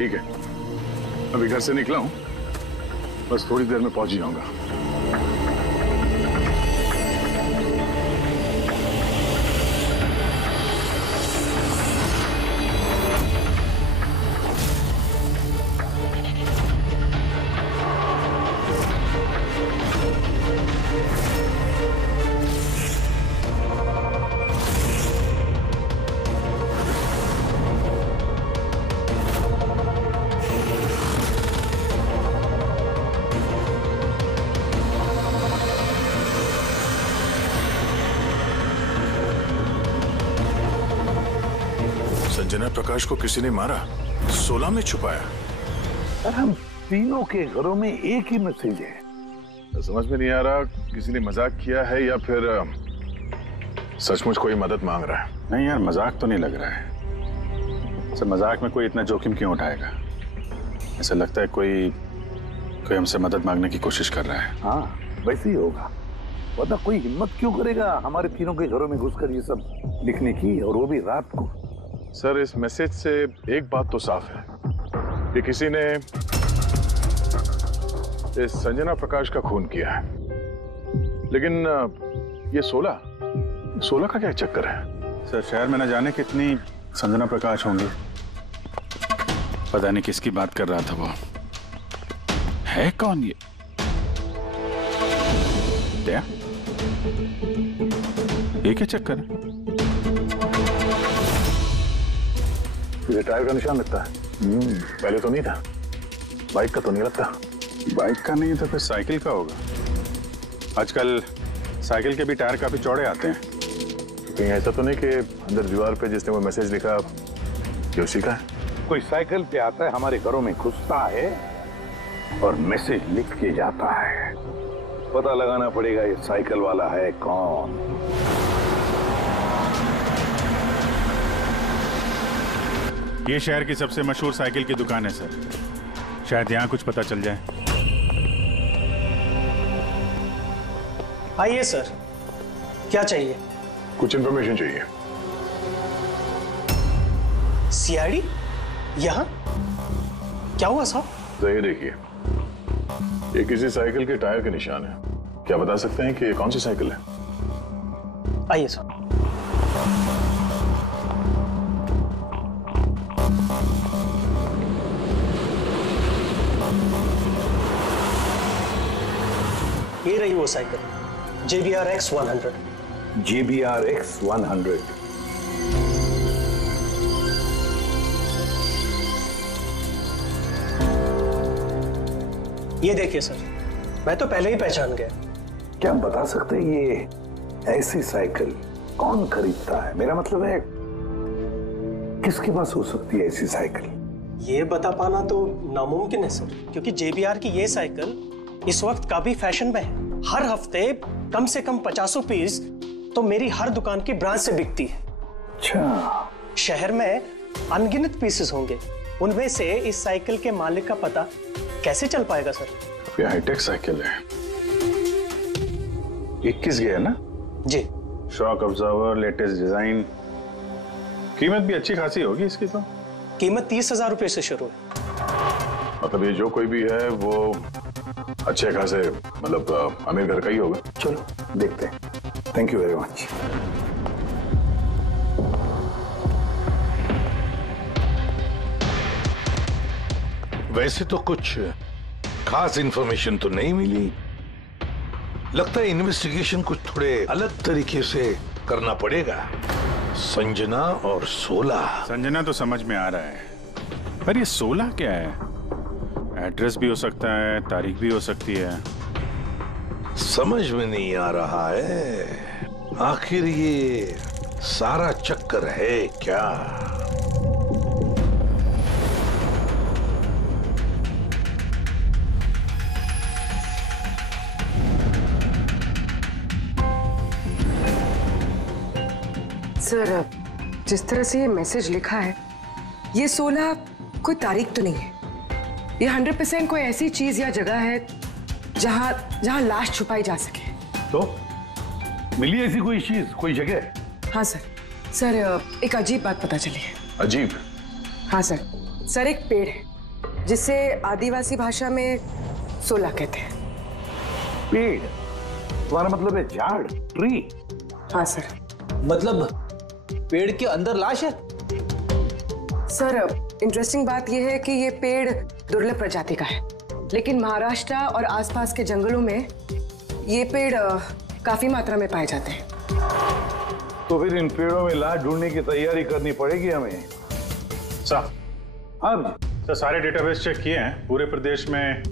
ठीक है, अभी घर से निकला हूँ, बस थोड़ी देर में पहुंच ही जाऊंगा। संजना प्रकाश को किसी ने मारा, 16 में छुपाया। सर हम तीनों के घरों में एक ही मैसेज है। समझ में नहीं आ रहा किसी ने मजाक किया है या फिर सचमुच कोई मदद मांग रहा है। नहीं यार, मजाक तो नहीं लग रहा है। सर मजाक में कोई इतना जोखिम क्यों उठाएगा? ऐसा लगता है कोई हमसे मदद मांगने की कोशिश कर रहा है। हाँ वैसे ही होगा, वरना कोई हिम्मत क्यों करेगा हमारे तीनों के घरों में घुसकर ये सब लिखने की, और वो भी रात को। सर इस मैसेज से एक बात तो साफ है कि किसी ने इस संजना प्रकाश का खून किया है, लेकिन ये 16 का क्या चक्कर है? सर शहर में न जाने कितनी संजना प्रकाश होंगी, पता नहीं किसकी बात कर रहा था वो। है कौन ये? क्या ये क्या चक्कर है? ये टायर का निशान लगता है। पहले तो नहीं था। बाइक का तो नहीं लगता। बाइक का नहीं तो फिर साइकिल का होगा। आजकल साइकिल के भी टायर काफी चौड़े आते हैं। कहीं ऐसा तो नहीं कि अंदर दीवार पे जिसने वो मैसेज लिखा ये उसी का है? कोई साइकिल पे आता है, हमारे घरों में घुसता है और मैसेज लिख के जाता है। पता लगाना पड़ेगा ये साइकिल वाला है कौन। ये शहर की सबसे मशहूर साइकिल की दुकान है सर, शायद यहाँ कुछ पता चल जाए। आइए सर, क्या चाहिए? कुछ इन्फॉर्मेशन चाहिए। सीआईडी यहाँ? क्या हुआ साहब? तो ये देखिए, ये किसी साइकिल के टायर के निशान है। क्या बता सकते हैं कि ये कौन सी साइकिल है? आइए सर। ये रही वो साइकिल, JBR-X 100। JBR-X 100। ये देखिए सर, मैं तो पहले ही पहचान गया। क्या बता सकते हैं ये ऐसी साइकिल कौन खरीदता है? मेरा मतलब है किसके पास हो सकती है ऐसी साइकिल? ये बता पाना तो नामुमकिन है सर, क्योंकि JBR की ये साइकिल इस वक्त काफी फैशन में है। हर हफ्ते कम से कम 50 पीस तो मेरी हर दुकान की ब्रांच से बिकती है। अच्छा, शहर में अनगिनत पीसेस होंगे, उनमें से इस साइकिल के मालिक का पता कैसे चल पाएगा सर? ये हाईटेक साइकिल है। 21 गया ना जी। शॉक ऑब्जर्वर, लेटेस्ट डिजाइन, कीमत भी अच्छी खासी होगी इसकी तो। कीमत 30,000 रुपए से शुरू है। मतलब ये जो कोई भी है वो अच्छे खासे मतलब अमीर घर का ही होगा। चलो देखते हैं। Thank you very much. वैसे तो कुछ खास इंफॉर्मेशन तो नहीं मिली। लगता है इन्वेस्टिगेशन कुछ थोड़े अलग तरीके से करना पड़ेगा। संजना और 16। संजना तो समझ में आ रहा है, पर ये 16 क्या है? एड्रेस भी हो सकता है, तारीख भी हो सकती है। समझ में नहीं आ रहा है आखिर ये सारा चक्कर है क्या? सर, जिस तरह से ये मैसेज लिखा है, ये 16 कोई तारीख तो नहीं है। ये 100% कोई ऐसी चीज या जगह है जहां लाश छुपाई जा सके। तो मिली ऐसी कोई चीज, कोई जगह? हाँ सर, एक अजीब बात पता चली है। अजीब? हाँ सर, एक पेड़ है जिसे आदिवासी भाषा में सोला कहते हैं। पेड़? तुम्हारा मतलब है झाड़, ट्री? हाँ सर। मतलब पेड़ के अंदर लाश है? सर, इंटरेस्टिंग बात यह है कि ये पेड़ दुर्लभ प्रजाति का है, लेकिन महाराष्ट्र और आसपास के जंगलों में ये पेड़ काफी मात्रा में पाए जाते हैं। तो फिर इन पेड़ों में लाश ढूंढने की तैयारी करनी पड़ेगी हमें। सर, हाँ सर, सारे डेटाबेस चेक किए हैं। पूरे प्रदेश में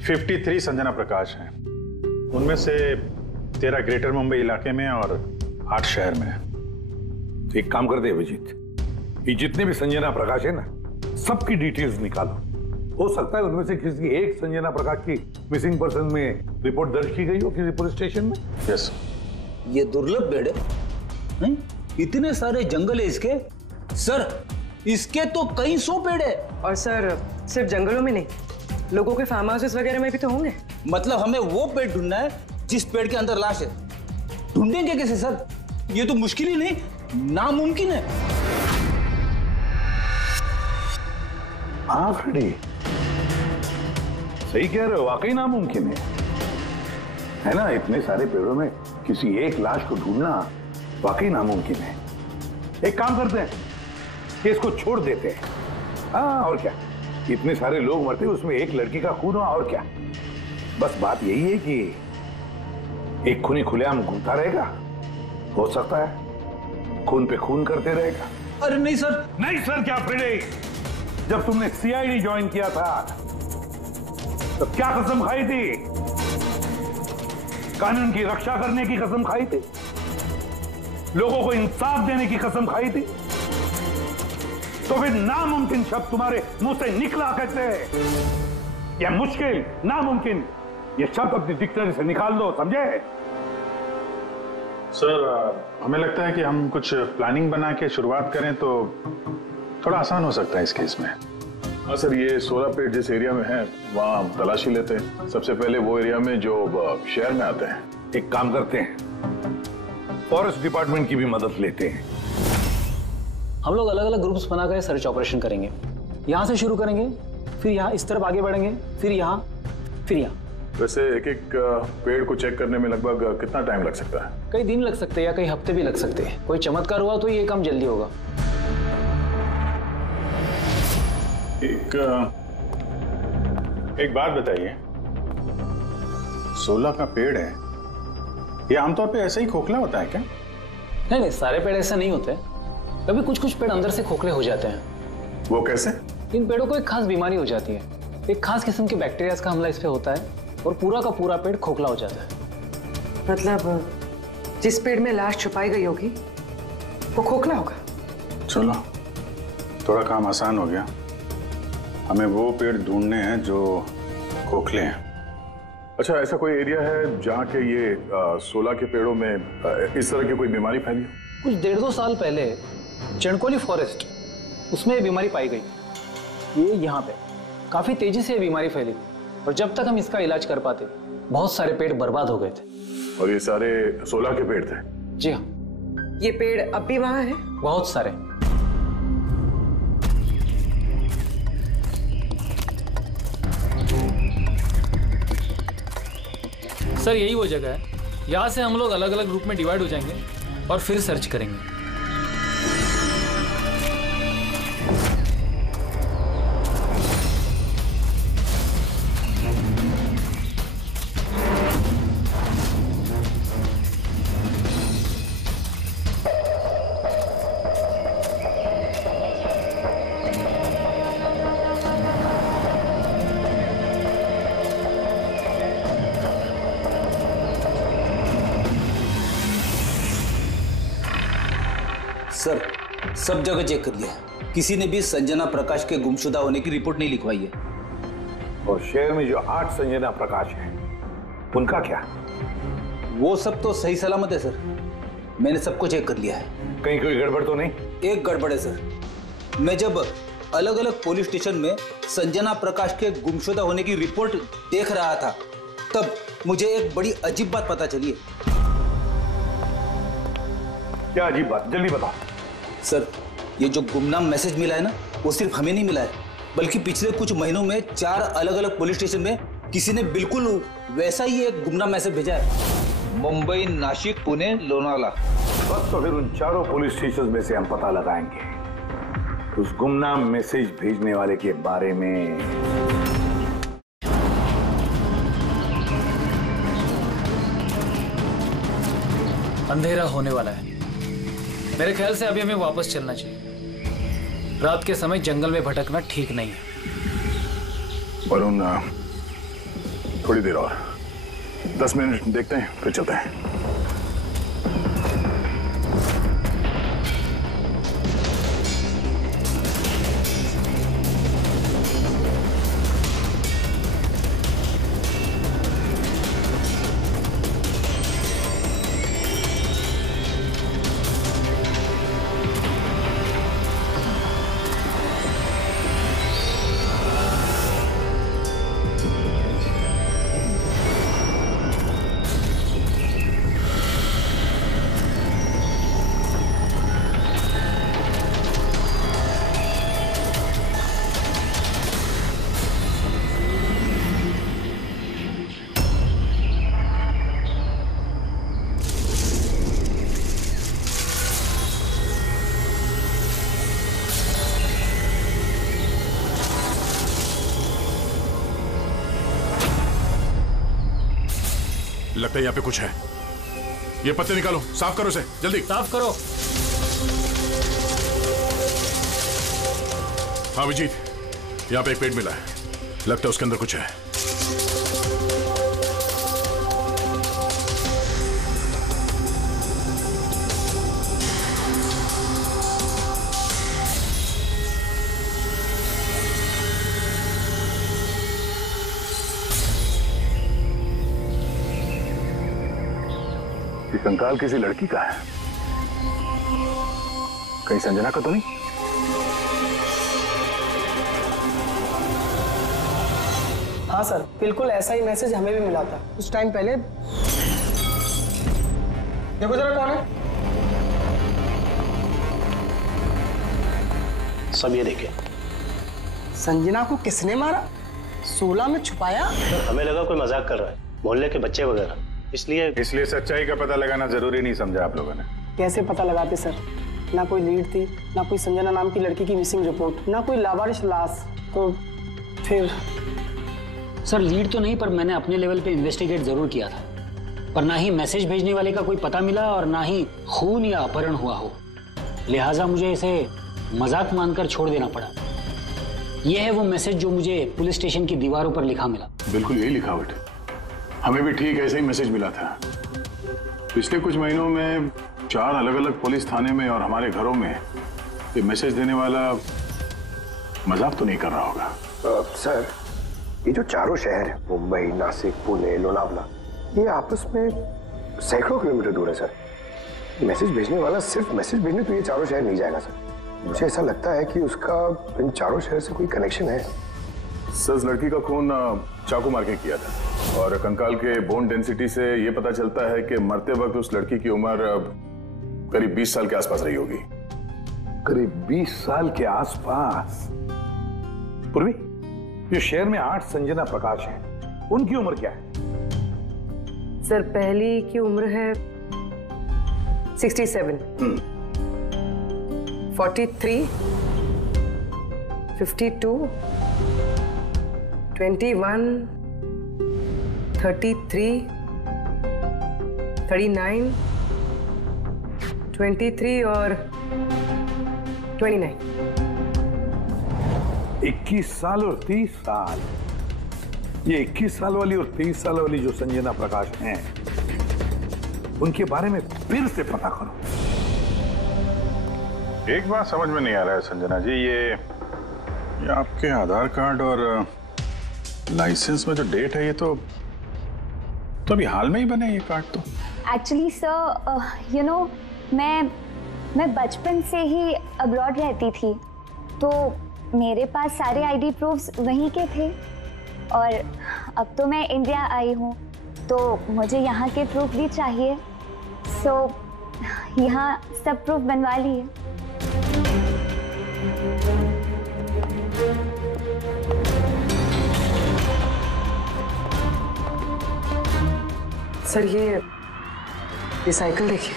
53 संजना प्रकाश हैं। उनमें से 13 ग्रेटर मुंबई इलाके में और 8 शहर में है। एक काम करते हैं अभिजीत, ये जितने भी संजना प्रकाश है ना, सबकी डिटेल्स निकालो। हो सकता है उनमें से किसी एक संजना प्रकाश की मिसिंग पर्सन में रिपोर्ट दर्ज की गई हो किसी पुलिस स्टेशन में। यस। ये दुर्लभ पेड़ है? इतने सारे जंगल है इसके। सर, इसके तो कई 100 पेड़ है। और सर, सिर्फ जंगलों में नहीं, लोगों के फार्म हाउसेस वगैरह में भी तो होंगे। मतलब हमें वो पेड़ ढूंढना है जिस पेड़ के अंदर लाश है। ढूंढेंगे कैसे सर? ये तो मुश्किल ही नहीं, नामुमकिन है। हाँ खड़ी, सही कह रहे हो, वाकई नामुमकिन है ना? इतने सारे पेड़ों में किसी एक लाश को ढूंढना वाकई नामुमकिन है। एक काम करते हैं कि इसको छोड़ देते हैं। हाँ, और क्या, इतने सारे लोग मरते, उसमें एक लड़की का खून हुआ, और क्या। बस बात यही है कि एक खूनी खुलेआम घूमता रहेगा, हो सकता है खून पे खून करते रहेगा। अरे नहीं सर। नहीं सर क्या फ्रेडे? जब तुमने सीआईडी ज्वाइन किया था तो क्या कसम खाई थी? कानून की रक्षा करने की कसम खाई थी, लोगों को इंसाफ देने की कसम खाई थी। तो फिर नामुमकिन शब्द तुम्हारे मुंह से निकला कैसे? या मुश्किल, नामुमकिन, ये शब्द अपनी डिक्शनरी से निकाल दो, समझे? सर, हमें लगता है कि हम कुछ प्लानिंग बना के शुरुआत करें तो थोड़ा आसान हो सकता है इस केस में। हाँ सर, ये 16 पेड़ जिस एरिया में है वहाँ तलाशी लेते हैं। सबसे पहले वो एरिया में जो शहर में आते हैं। एक काम करते हैं, फॉरेस्ट डिपार्टमेंट की भी मदद लेते हैं। हम लोग अलग अलग ग्रुप्स बनाकर सर्च ऑपरेशन करेंगे। यहाँ से शुरू करेंगे, फिर यहाँ इस तरफ आगे बढ़ेंगे, फिर यहाँ, फिर यहाँ। वैसे एक एक पेड़ को चेक करने में लगभग कितना टाइम लग सकता है? कई दिन लग सकते हैं या कई हफ्ते भी लग सकते हैं। कोई चमत्कार हुआ तो ये काम जल्दी होगा। एक बात बताइए, 16 का पेड़ है, ये आमतौर पे ऐसा ही खोखला होता है क्या? नहीं, सारे पेड़ ऐसे नहीं होते। कभी कुछ कुछ पेड़ अंदर से खोखले हो जाते हैं। वो कैसे? इन पेड़ों को एक खास बीमारी हो जाती है। एक खास किस्म के बैक्टीरिया का हमला इस पे होता है और पूरा का पूरा पेड़ खोखला हो जाता है। मतलब जिस पेड़ में लाश छुपाई गई होगी वो खोखला होगा। चलो, थोड़ा काम आसान हो गया। हमें वो पेड़ ढूंढने हैं जो खोखले हैं। अच्छा, ऐसा कोई एरिया है जहाँ के ये 16 के पेड़ों में इस तरह की कोई बीमारी फैली हो? कुछ 1.5-2 साल पहले चणकोली फॉरेस्ट, उसमें ये बीमारी पाई गई। ये यहाँ पे काफी तेजी से ये बीमारी फैली और जब तक हम इसका इलाज कर पाते बहुत सारे पेड़ बर्बाद हो गए थे। और ये सारे 16 के पेड़ थे? जी हाँ। ये पेड़ अब भी वहां है? बहुत सारे। सर, यही वो जगह है। यहाँ से हम लोग अलग अलग ग्रुप में डिवाइड हो जाएंगे और फिर सर्च करेंगे। सर, सब जगह चेक कर लिया, किसी ने भी संजना प्रकाश के गुमशुदा होने की रिपोर्ट नहीं लिखवाई है। और शहर में जो 8 संजना प्रकाश हैं, उनका क्या? वो सब तो सही सलामत है सर, मैंने सबको चेक कर लिया है। कहीं कोई गड़बड़ तो नहीं? एक गड़बड़ है सर। मैं जब अलग अलग पुलिस स्टेशन में संजना प्रकाश के गुमशुदा होने की रिपोर्ट देख रहा था तब मुझे एक बड़ी अजीब बात पता चली है। क्या अजीब बात? जल्दी बताओ। सर, ये जो गुमनाम मैसेज मिला है ना, वो सिर्फ हमें नहीं मिला है, बल्कि पिछले कुछ महीनों में 4 अलग अलग पुलिस स्टेशन में किसी ने बिल्कुल वैसा ही एक गुमनाम मैसेज भेजा है। मुंबई, नासिक, पुणे, लोनावला। बस तो फिर उन चारों पुलिस स्टेशन में से हम पता लगाएंगे उस गुमनाम मैसेज भेजने वाले के बारे में। अंधेरा होने वाला है। मेरे ख्याल से अभी हमें वापस चलना चाहिए। रात के समय जंगल में भटकना ठीक नहीं है। वरुण, थोड़ी देर और 10 मिनट देखते हैं, फिर चलते हैं। लगता है यहाँ पे कुछ है। ये पत्ते निकालो, साफ करो इसे, जल्दी साफ करो। हाँ विजीत, यहाँ पे एक पेड़ मिला है, लगता है उसके अंदर कुछ है। ये कंकाल किसी लड़की का है, कहीं संजना का तो नहीं? हाँ सर, बिल्कुल ऐसा ही मैसेज हमें भी मिला था कुछ टाइम पहले। देखो जरा कौन है। सब ये देखे। संजना को किसने मारा? 16 में छुपाया? हमें लगा कोई मजाक कर रहा है, मोहल्ले के बच्चे वगैरह, इसलिए सच्चाई का पता लगाना जरूरी नहीं समझा आप लोगों ने। कैसे पता लगाते सर? ना कोई लीड थी, ना कोई संजना नाम की लड़की की मिसिंग रिपोर्ट, ना कोई लावारिश लाश, तो फिर सर लीड तो नहीं, पर मैंने अपने लेवल पे इन्वेस्टिगेट जरूर किया था, पर ना ही मैसेज भेजने वाले का कोई पता मिला और ना ही खून या अपहरण हुआ हो, लिहाजा मुझे इसे मजाक मानकर छोड़ देना पड़ा। यह है वो मैसेज जो मुझे पुलिस स्टेशन की दीवारों पर लिखा मिला। बिल्कुल यही लिखावट, हमें भी ठीक ऐसे ही मैसेज मिला था। पिछले कुछ महीनों में 4 अलग अलग पुलिस थाने में और हमारे घरों में ये मैसेज देने वाला मजाक तो नहीं कर रहा होगा। सर, ये जो चारों शहर है, मुंबई, नासिक, पुणे, लोनावला, ये आपस में सैकड़ों किलोमीटर दूर है सर। मैसेज भेजने वाला सिर्फ मैसेज भेजने तो ये चारों शहर नहीं जाएगा सर। मुझे ऐसा लगता है कि उसका इन चारों शहर से कोई कनेक्शन है। सर, लड़की का खून चाकू मार के किया था और कंकाल के बोन डेंसिटी से ये पता चलता है कि मरते वक्त उस लड़की की उम्र करीब 20 साल के आसपास रही होगी। करीब 20 साल के आसपास। पूर्वी, जो शहर में 8 संजना प्रकाश हैं, उनकी उम्र क्या है? सर, पहली की उम्र है 67, 43, 52, 21, 33, 39, 23 और 29। 21 साल और 30 साल। ये 21 साल वाली और 30 साल वाली जो संजना प्रकाश हैं, उनके बारे में फिर से पता करो। एक बात समझ में नहीं आ रहा है संजना जी, ये आपके आधार कार्ड और लाइसेंस में जो डेट है, ये तो अभी हाल में ही बने ये कार्ड तो। एक्चुअली सर, यू नो, मैं बचपन से ही अब्रॉड रहती थी, तो मेरे पास सारे आईडी प्रूफ्स वहीं के थे और अब तो मैं इंडिया आई हूँ, तो मुझे यहाँ के प्रूफ भी चाहिए। सो यहाँ सब प्रूफ बनवा लिए। सर ये साइकिल देखिए।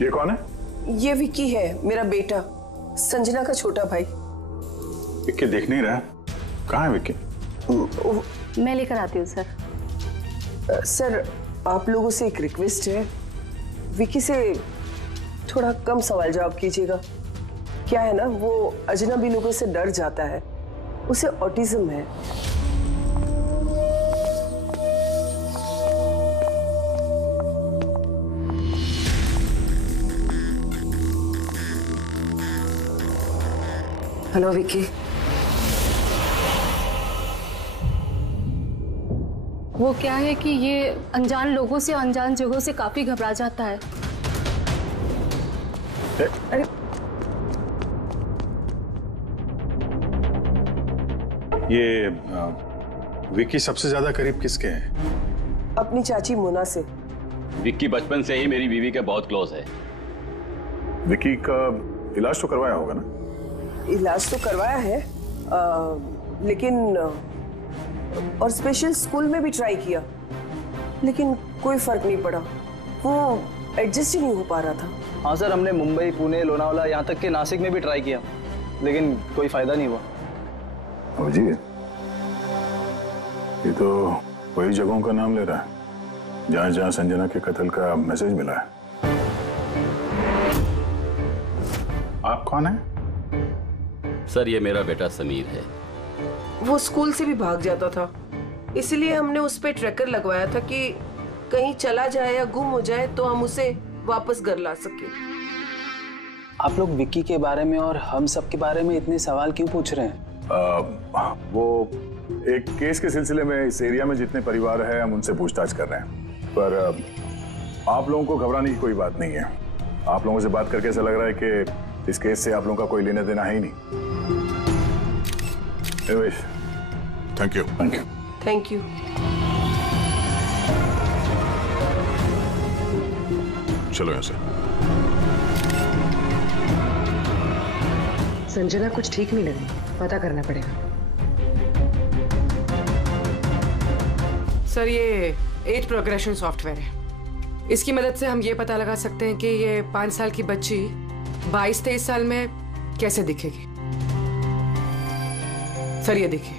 ये कौन है? ये विक्की है, मेरा बेटा, संजना का छोटा भाई। विक्की देख नहीं रहा। कहाँ है विक्की? मैं लेकर आती हूँ सर। सर आप लोगों से एक रिक्वेस्ट है, विक्की से थोड़ा कम सवाल जवाब कीजिएगा। क्या है ना, वो अजनबी लोगों से डर जाता है, उसे ऑटिज्म है। हेलो विक्की। वो क्या है कि ये अनजान लोगों से, अनजान जगहों से काफी घबरा जाता है। अरे ये विक्की सबसे ज्यादा करीब किसके है? अपनी चाची मोना से। विक्की बचपन से ही मेरी बीवी के बहुत क्लोज है। विक्की का इलाज तो करवाया होगा ना? इलाज तो करवाया है, लेकिन और स्पेशल स्कूल में भी ट्राई किया, लेकिन कोई फर्क नहीं पड़ा। वो एडजस्ट ही नहीं हो पा रहा था। हाँ सर, हमने मुंबई, पुणे, लोनावाला, यहाँ तक के नासिक में भी ट्राई किया, लेकिन कोई फायदा नहीं हुआ। जी, ये तो वही जगहों का नाम ले रहा है जहां जहां संजना के कत्ल का मैसेज मिला है। आप कौन हैं? सर ये मेरा बेटा समीर है। वो स्कूल से भी भाग जाता था, इसलिए हमने उस पे ट्रैकर लगवाया था कि कहीं चला जाए या गुम हो जाए तो हम उसे वापस घर ला सके। आप लोग विक्की के बारे में और हम सब के बारे में इतने सवाल क्यों पूछ रहे हैं? वो एक केस के सिलसिले में इस एरिया में जितने परिवार हैं हम उनसे पूछताछ कर रहे हैं, पर आप लोगों को घबराने की कोई बात नहीं है। आप लोगों से बात करके ऐसा लग रहा है कि इस केस से आप लोगों का कोई लेना देना है ही नहीं। Thank you. Thank you. Thank you. चलो यहाँ से। संजना कुछ ठीक नहीं लग रही, पता करना पड़ेगा। सर ये एज प्रोग्रेशन सॉफ्टवेयर है, इसकी मदद से हम ये पता लगा सकते हैं कि ये 5 साल की बच्ची 22-23 साल में कैसे दिखेगी। सर ये देखिए।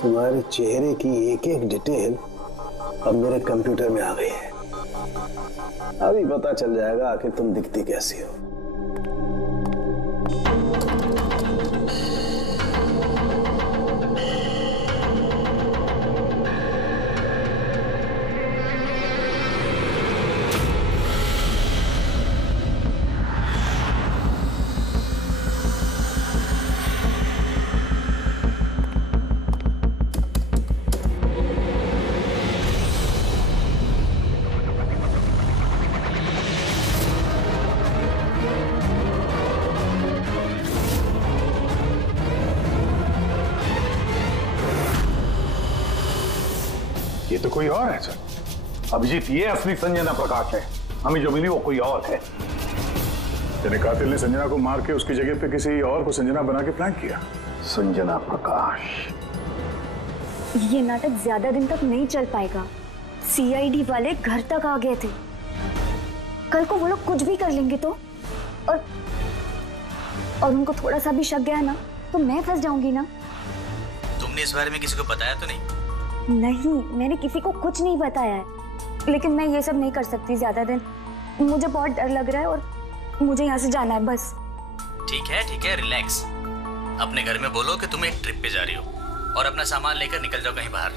तुम्हारे चेहरे की एक एक डिटेल अब मेरे कंप्यूटर में आ गई है। अभी पता चल जाएगा आखिर तुम दिखती कैसी हो। ये तो कोई और है सर। अभिजीत, ये असली संजना प्रकाश है। हमें जो मिली वो कोई और है। तेरे कातिल ने संजना को मार के उसकी जगह पे किसी और को संजना बना के प्लान किया। संजना प्रकाश। ये नाटक ज्यादा दिन तक नहीं चल पाएगा। सीआईडी वाले घर तक आ गए थे। कल को वो लोग कुछ भी कर लेंगे तो, और उनको थोड़ा सा भी शक गया ना तो मैं फंस जाऊंगी ना। तुमने इस बारे में किसी को बताया तो नहीं? नहीं, मैंने किसी को कुछ नहीं बताया है, लेकिन मैं ये सब नहीं कर सकती ज्यादा दिन। मुझे बहुत डर लग रहा है और मुझे यहाँ से जाना है बस। ठीक है, रिलैक्स। अपने घर में बोलो कि तुम एक ट्रिप पे जा रही हो और अपना सामान लेकर निकल जाओ कहीं बाहर।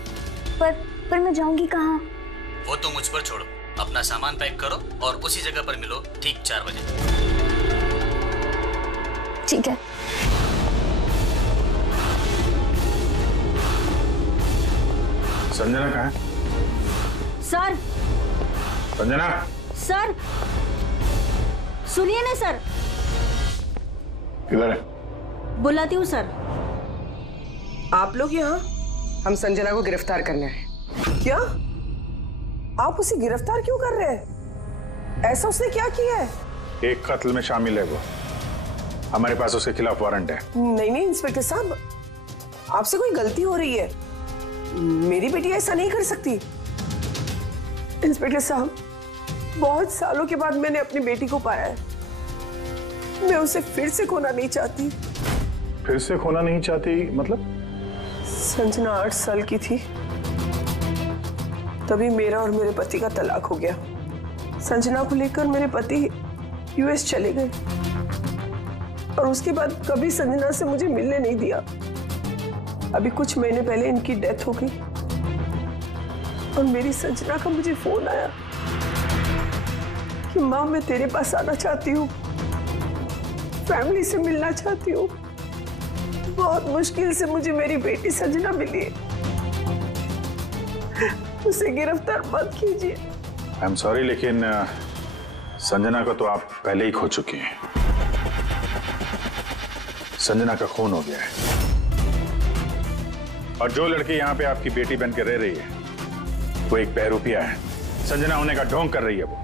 पर मैं जाऊंगी कहाँ? वो तो मुझ पर छोड़ो। अपना सामान पैक करो और उसी जगह पर मिलो ठीक 4 बजे। ठीक है। संजना कहाँ है? सर। संजना। सर सुनिए ना सर। किधर है? बुलाती हूँ सर। आप लोग यहाँ? हम संजना को गिरफ्तार करने आए। क्या? आप उसे गिरफ्तार क्यों कर रहे हैं? ऐसा उसने क्या किया है? एक कत्ल में शामिल है वो। हमारे पास उसके खिलाफ वारंट है। नहीं नहीं इंस्पेक्टर साहब, आपसे कोई गलती हो रही है। मेरी बेटी ऐसा नहीं कर सकती। इंस्पेक्टर साहब, बहुत सालों के बाद मैंने अपनी बेटी को पाया है। मैं उसे फिर से खोना नहीं चाहती। फिर से खोना नहीं चाहती मतलब? संजना 8 साल की थी, तभी मेरा और मेरे पति का तलाक हो गया। संजना को लेकर मेरे पति यूएस चले गए और उसके बाद कभी संजना से मुझे मिलने नहीं दिया। अभी कुछ महीने पहले इनकी डेथ हो गई और मेरी संजना का मुझे फोन आया कि माँ मैं तेरे पास आना चाहती हूँ, फैमिली से मिलना चाहती हूँ। बहुत मुश्किल से मुझे मेरी बेटी संजना मिली है। उसे गिरफ्तार मत कीजिए। आई एम सॉरी, लेकिन संजना को तो आप पहले ही खो चुकी हैं। संजना का खून हो गया है और जो लड़की यहाँ पे आपकी बेटी बन के रह रही है वो एक बहरूपिया है। संजना होने का ढोंग कर रही है वो।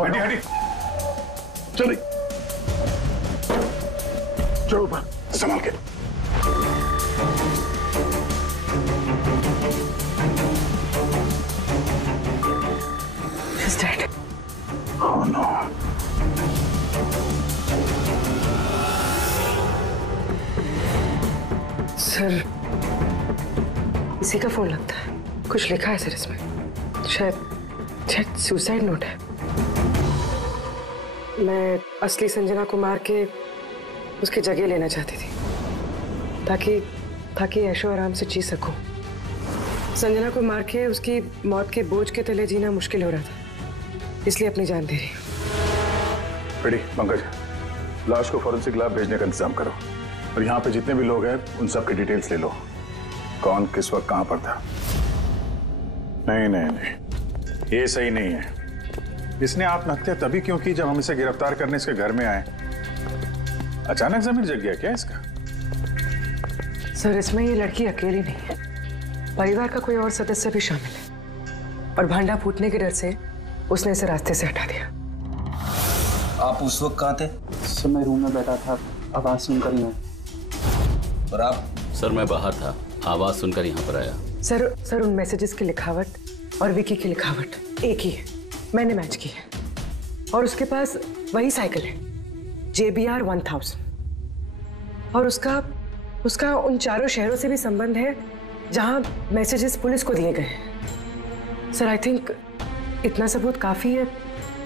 हटी हटी, चलिए चलो ऊपर, संभाल के। He's dead. Oh no. Sir, इसी का फोन लगता है। कुछ लिखा है सर इसमें। शायद सुसाइड नोट है। मैं असली संजना को मार के उसकी जगह लेना चाहती थी ताकि ऐशो आराम से जी सकूं। संजना को मार के उसकी मौत के बोझ के तले जीना मुश्किल हो रहा था, इसलिए अपनी जान दे रही हूँ। बेटी पंकज, लाश को फॉरेंसिक लैब भेजने का इंतजाम करो और यहाँ पे जितने भी लोग हैं उन सब की डिटेल्स ले लो। कौन किस वक्त कहाँ पर था। नहीं नहीं नहीं, ये सही नहीं है। इसने आत्महत्या तभी क्यों की जब हम इसे गिरफ्तार करने इसके घर में आए। अचानक जमीन जग गया क्या इसका? सर, इसमें ये लड़की अकेली नहीं है, परिवार का कोई और सदस्य भी शामिल है और भांडा फूटने के डर से उसने इसे रास्ते से हटा दिया। आप उस वक्त कहाँ थे? सर मैं रूम में बैठा था, आवाज सुनकर ही। और आप? सर मैं बाहर था, आवाज सुनकर यहाँ पर आया। सर उन मैसेजेस की लिखावट और विकी की लिखावट एक ही है, मैंने मैच की है। और उसके पास वही साइकिल है JBR 1000 और उसका उन चारों शहरों से भी संबंध है जहां मैसेजेस पुलिस को दिए गए हैं। सर आई थिंक इतना सबूत काफी है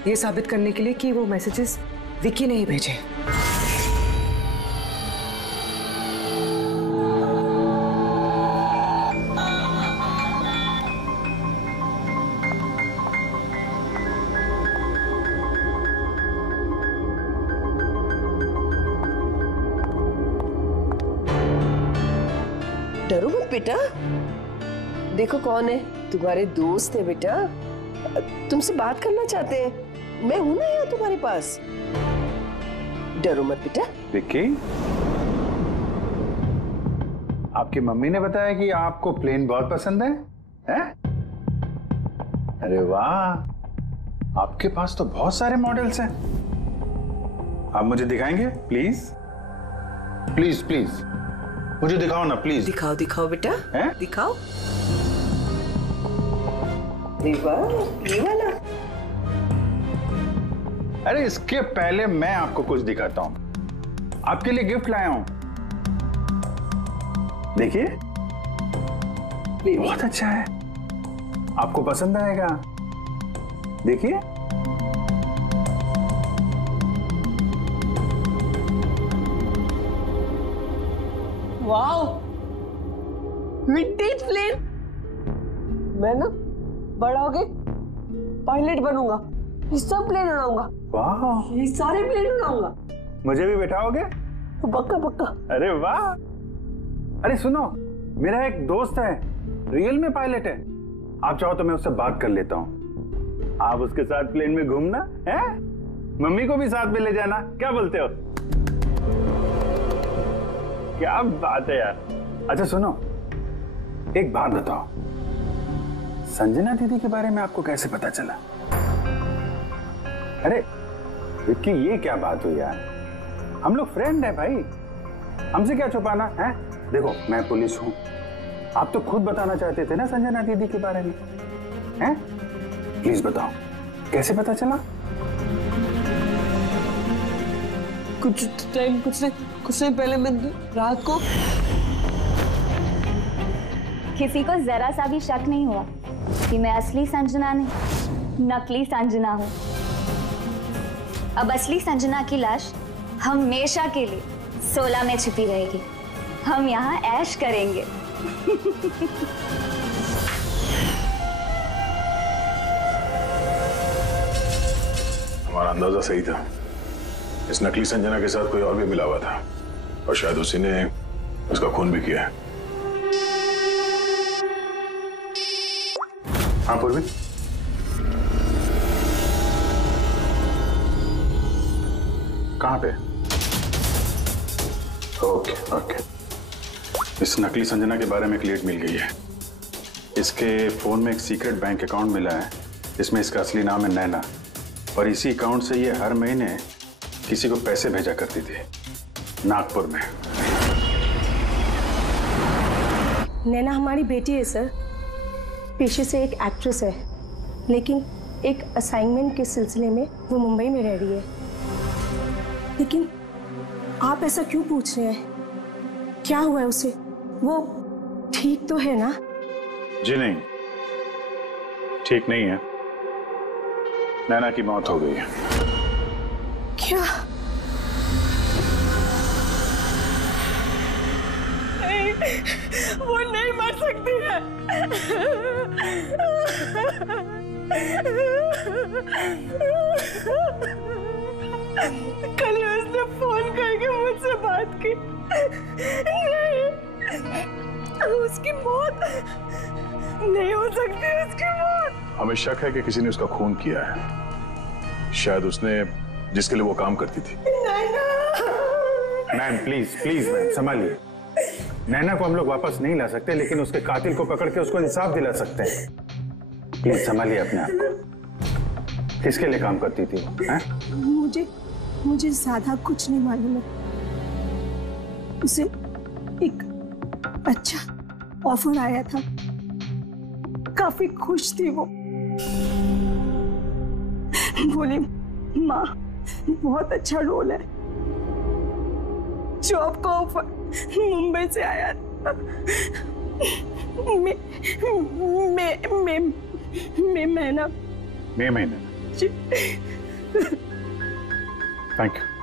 ये साबित करने के लिए कि वो मैसेजेस विकी ने ही भेजे। डरो मत बेटा, देखो कौन है, तुम्हारे दोस्त है बेटा, तुमसे बात करना चाहते हैं। मैं हूं ना यहाँ तुम्हारे पास, डरो मत बेटा। विक्की, आपकी मम्मी ने बताया कि आपको प्लेन बहुत पसंद है, हैं? अरे वाह, आपके पास तो बहुत सारे मॉडल्स हैं। आप मुझे दिखाएंगे प्लीज? प्लीज प्लीज मुझे दिखाओ ना प्लीज। दिखाओ दिखाओ बेटा, हैं? दिखाओ। ये वाला। अरे इसके पहले मैं आपको कुछ दिखाता हूं। आपके लिए गिफ्ट लाया हूं, देखिए, बहुत अच्छा है, आपको पसंद आएगा। देखिए वाह, विंटेज प्लेन। मैं ना बड़ा होके पायलट बनूंगा, ये सब प्लेन उड़ाऊंगा। वाह, ये सारे प्लेन उड़ाऊंगा। मुझे भी बैठाओगे? पक्का पक्का। अरे वाह। अरे सुनो, मेरा एक दोस्त है, रियल में पायलट है। आप चाहो तो मैं उससे बात कर लेता हूँ। आप उसके साथ प्लेन में घूमना है, मम्मी को भी साथ में ले जाना, क्या बोलते हो? क्या बात है यार। अच्छा सुनो, एक बात बताओ, संजना दीदी के बारे में आपको कैसे पता चला? अरे विक्की, ये क्या बात हुई यार? हम लोग फ्रेंड है भाई, हमसे क्या छुपाना है? देखो मैं पुलिस हूं, आप तो खुद बताना चाहते थे ना संजना दीदी के बारे में, हैं? प्लीज बताओ, कैसे पता चला? कुछ टाइम पहले मैं रात को किसी को जरा सा भी शक नहीं हुआ कि मैं असली संजना नहीं, नकली संजना हूँ। अब असली संजना की लाश हमेशा के लिए 16 में छिपी रहेगी। हम यहाँ ऐश करेंगे। हमारा अंदाजा सही था, इस नकली संजना के साथ कोई और भी मिला हुआ था और शायद उसी ने उसका खून भी किया है। हाँ पूर्वी, कहाँ पे? ओके ओके, इस नकली संजना के बारे में एक लीड मिल गई है। इसके फोन में एक सीक्रेट बैंक अकाउंट मिला है, इसमें इसका असली नाम है नैना, और इसी अकाउंट से ये हर महीने किसी को पैसे भेजा करती थी नागपुर में। नैना हमारी बेटी है सर, पेशे से एक एक्ट्रेस है, लेकिन एक असाइनमेंट के सिलसिले में वो मुंबई में रह रही है। लेकिन आप ऐसा क्यों पूछ रहे हैं? क्या हुआ है उसे? वो ठीक तो है ना? जी नहीं, ठीक नहीं है। नैना की मौत हो गई है। क्या? नहीं, वो नहीं मर सकती है। कल उसने फोन करके मुझसे बात की। नहीं, उसकी मौत नहीं हो सकती, उसकी मौत। हमें शक है कि किसी ने उसका खून किया है, शायद उसने जिसके लिए वो काम करती थी। मैम प्लीज प्लीज मैम संभालिए। नैना को हम लोग वापस नहीं ला सकते, लेकिन उसके कातिल को पकड़ के उसको इंसाफ दिला सकते हैं। प्लीज संभालिए अपने आप को। किसके लिए काम करती थी वो? मुझे ज्यादा कुछ नहीं मालूम है। उसे एक अच्छा ऑफर आया था, काफी खुश थी वो। बोली माँ बहुत अच्छा रोल है, जॉब का ऑफर मुंबई से आया था। महीना।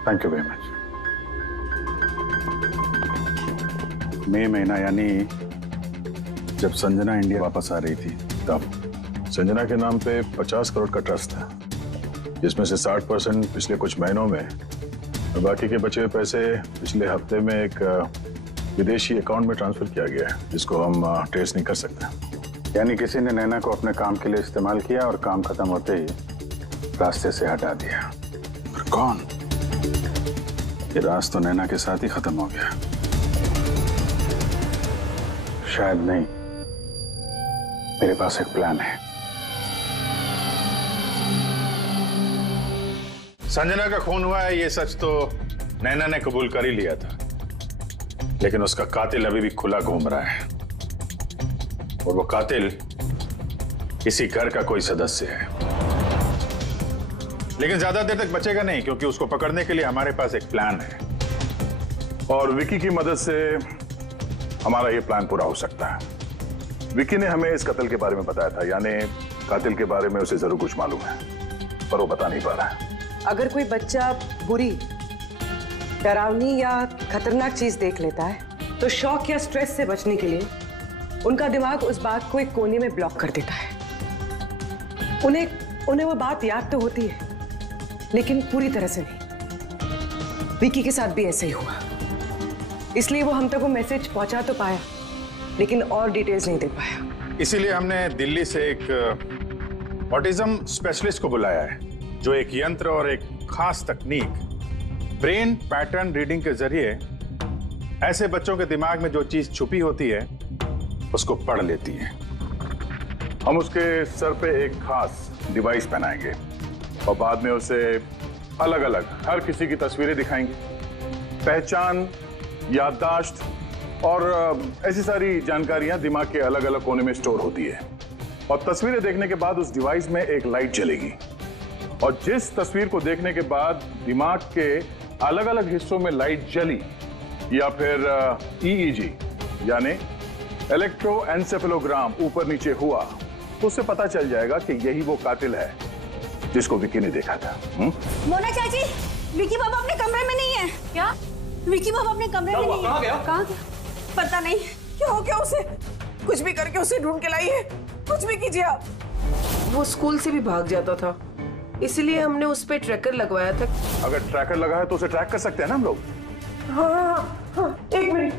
Thank you very much. मई महीना यानी जब संजना इंडिया वापस आ रही थी तब। संजना के नाम पे 50 करोड़ का ट्रस्ट था, जिसमें से 60% पिछले कुछ महीनों में और बाकी के बचे हुए पैसे पिछले हफ्ते में एक विदेशी अकाउंट में ट्रांसफर किया गया है, जिसको हम ट्रेस नहीं कर सकते। यानी किसी ने नैना को अपने काम के लिए इस्तेमाल किया और काम खत्म होते ही रास्ते से हटा दिया। पर कौन? ये राज तो नैना के साथ ही खत्म हो गया। शायद नहीं, मेरे पास एक प्लान है। संजना का खून हुआ है ये सच तो नैना ने कबूल कर ही लिया था, लेकिन उसका कातिल अभी भी खुला घूम रहा है, और वो कातिल इसी घर का कोई सदस्य है। लेकिन ज्यादा देर तक बचेगा नहीं, क्योंकि उसको पकड़ने के लिए हमारे पास एक प्लान है, और विकी की मदद से हमारा ये प्लान पूरा हो सकता है। विकी ने हमें इस कत्ल के बारे में बताया था, यानी कातिल के बारे में उसे जरूर कुछ मालूम है, पर वो बता नहीं पा रहा है। अगर कोई बच्चा बुरी, डरावनी या खतरनाक चीज देख लेता है तो शॉक या स्ट्रेस से बचने के लिए उनका दिमाग उस बात को एक कोने में ब्लॉक कर देता है। उन्हें वो बात याद तो होती है, लेकिन पूरी तरह से नहीं। विकी के साथ भी ऐसे ही हुआ, इसलिए वो हम तक वो मैसेज पहुंचा तो पाया, लेकिन और डिटेल्स नहीं दे पाया। इसीलिए हमने दिल्ली से एक ऑटिज्म स्पेशलिस्ट को बुलाया है, जो एक यंत्र और एक खास तकनीक ब्रेन पैटर्न रीडिंग के जरिए ऐसे बच्चों के दिमाग में जो चीज छुपी होती है उसको पढ़ लेती है। हम उसके सर पे एक खास डिवाइस पहनाएंगे और बाद में उसे अलग अलग हर किसी की तस्वीरें दिखाएंगे। पहचान, याददाश्त और ऐसी सारी जानकारियां दिमाग के अलग अलग कोने में स्टोर होती है। और तस्वीरें देखने के बाद उस डिवाइस में एक लाइट जलेगी और जिस तस्वीर को देखने के बाद दिमाग के अलग अलग हिस्सों में लाइट जली या फिर EEG यानी इलेक्ट्रोएन्सेफेलोग्राम ऊपर नीचे हुआ, तो उससे पता चल जाएगा कि यही वो कातिल है जिसको विकी ने देखा था। मोना चाची, विकी बाबा अपने कमरे में नहीं है। क्या? विकी बाबा अपने कमरे में नहीं है। कहाँ गया? पता नहीं क्या हो गया उसे। कुछ भी करके उसे ढूंढ के लाई है, कुछ भी कीजिए आप। वो स्कूल से भी भाग जाता था, इसलिए हमने उस पे ट्रैकर लगवाया था। अगर ट्रैकर लगा है तो उसे ट्रैक कर सकते हैं ना हम लोग। हाँ, एक minute.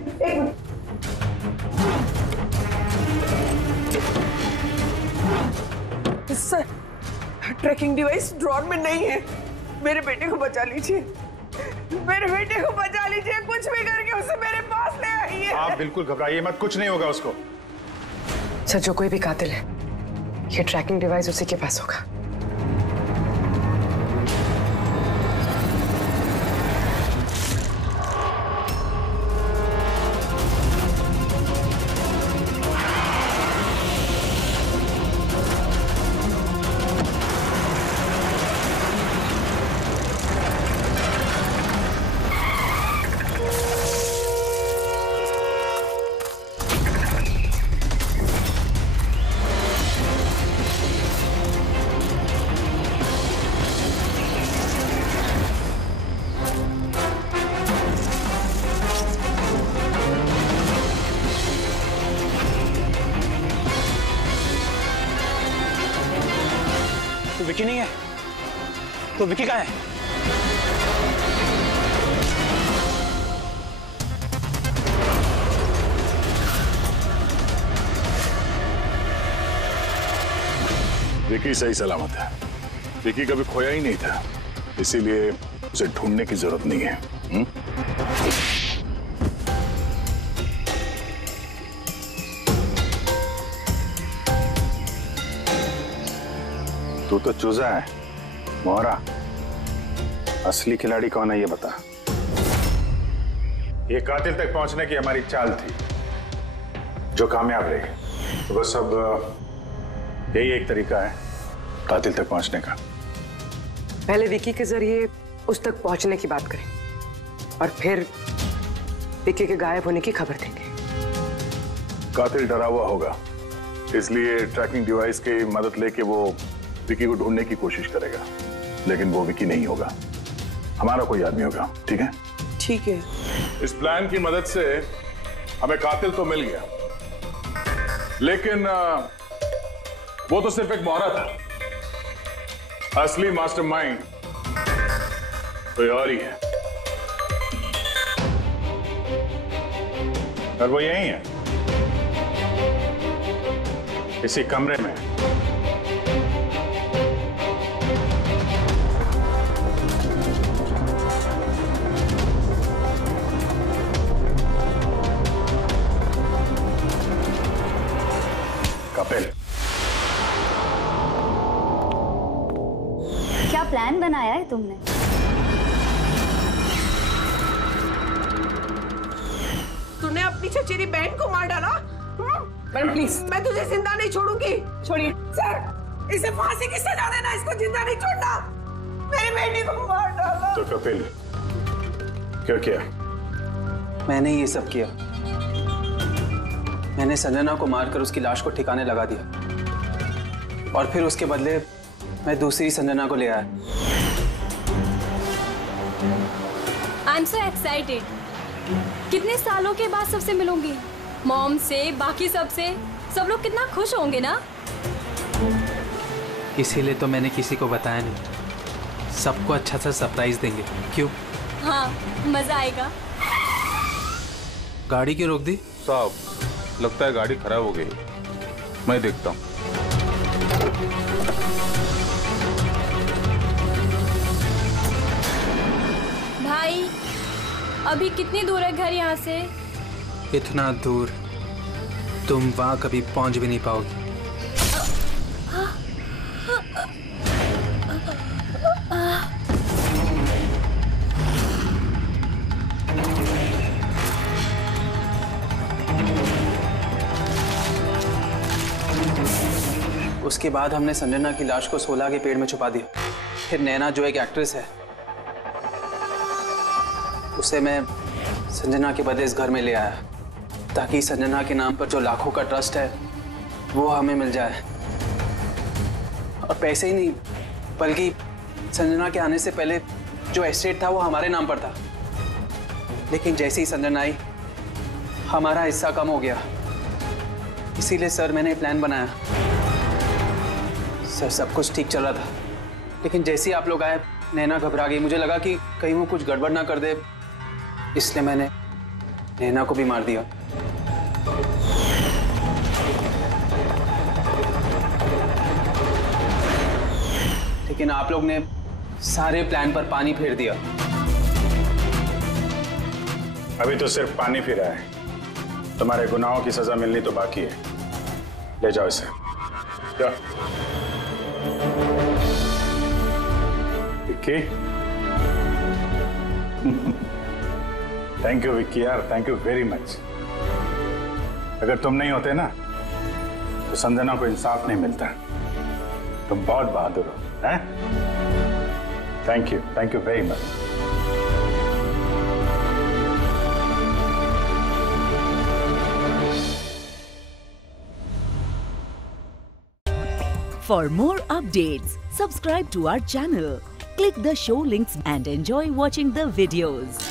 Sir, tracking device drawer में नहीं है। मेरे बेटे को बचा लीजिए, मेरे बेटे को बचा लीजिए। कुछ भी करके उसे मेरे पास ले आइए। आप बिल्कुल घबराइए मत, कुछ नहीं होगा उसको। सर, जो कोई भी कातिल है, ये ट्रैकिंग डिवाइस उसी के पास होगा। विकी नहीं है तो विकी कहाँ है? विकी सही सलामत है। विकी कभी खोया ही नहीं था, इसीलिए उसे ढूंढने की जरूरत नहीं है। तू तो चूजा है मोहरा। असली खिलाड़ी कौन है ये बता। ये कातिल तक पहुंचने की हमारी चाल थी जो कामयाब रही। तो बस अब यही एक तरीका है कातिल तक पहुंचने का। पहले विकी के जरिए उस तक पहुंचने की बात करें और फिर विकी के गायब होने की खबर देंगे। कातिल डरा हुआ होगा, इसलिए ट्रैकिंग डिवाइस की मदद लेके वो विकी को ढूंढने की कोशिश करेगा, लेकिन वो विकी नहीं होगा, हमारा कोई आदमी होगा। ठीक है? ठीक है। इस प्लान की मदद से हमें कातिल तो मिल गया, लेकिन वो तो सिर्फ एक मोहरा था। असली मास्टरमाइंड कोई और ही है। और वो यही है, इसी कमरे में। कपिल, क्या प्लान बनाया है तुमने? तूने अपनी चचेरी बहन को मार डाला? मैडम प्लीज, मैं तुझे जिंदा नहीं छोड़ूंगी। छोड़िए सर, इसे फांसी की सजा देना, इसको जिंदा नहीं छोड़ना। मेरी बेटी को मार डाला। तो कपिल क्यों किया? मैंने ये सब किया। मैंने संजना को मारकर उसकी लाश को ठिकाने लगा दिया और फिर उसके बदले मैं दूसरी संजना को ले आया। I am so excited. कितने सालों के बाद सबसे मिलूंगी, मॉम से, बाकी सबसे। सब लोग कितना खुश होंगे ना। इसीलिए तो मैंने किसी को बताया नहीं। सबको अच्छा सा सरप्राइज देंगे। क्यों? हाँ, मजा आएगा। गाड़ी क्यों रोक दी? साहब, लगता है गाड़ी खराब हो गई। मैं देखता हूँ। भाई, अभी कितनी दूर है घर यहाँ से? इतना दूर तुम वहां कभी पहुंच भी नहीं पाओगी। उसके बाद हमने संजना की लाश को 16 के पेड़ में छुपा दिया। फिर नैना जो एक एक्ट्रेस है, उसे मैं संजना के बदले इस घर में ले आया ताकि संजना के नाम पर जो लाखों का ट्रस्ट है वो हमें मिल जाए। और पैसे ही नहीं, बल्कि संजना के आने से पहले जो एस्टेट था वो हमारे नाम पर था। लेकिन जैसे ही संजना आई, हमारा हिस्सा कम हो गया। इसीलिए सर मैंने प्लान बनाया। सर सब कुछ ठीक चल रहा था, लेकिन जैसे ही आप लोग आए, नैना घबरा गई। मुझे लगा कि कहीं वो कुछ गड़बड़ ना कर दे, इसलिए मैंने नैना को भी मार दिया। लेकिन आप लोग ने सारे प्लान पर पानी फेर दिया। अभी तो सिर्फ पानी फिरा है, तुम्हारे गुनाहों की सजा मिलनी तो बाकी है। ले जाओ इसे। क्या? विक्की? थैंक यू विक्की यार, थैंक यू वेरी मच। अगर तुम नहीं होते ना तो संजना को इंसाफ नहीं मिलता। तुम बहुत बहादुर हो, हैं? Thank you very much. For more updates, subscribe to our channel, click the show links and enjoy watching the videos.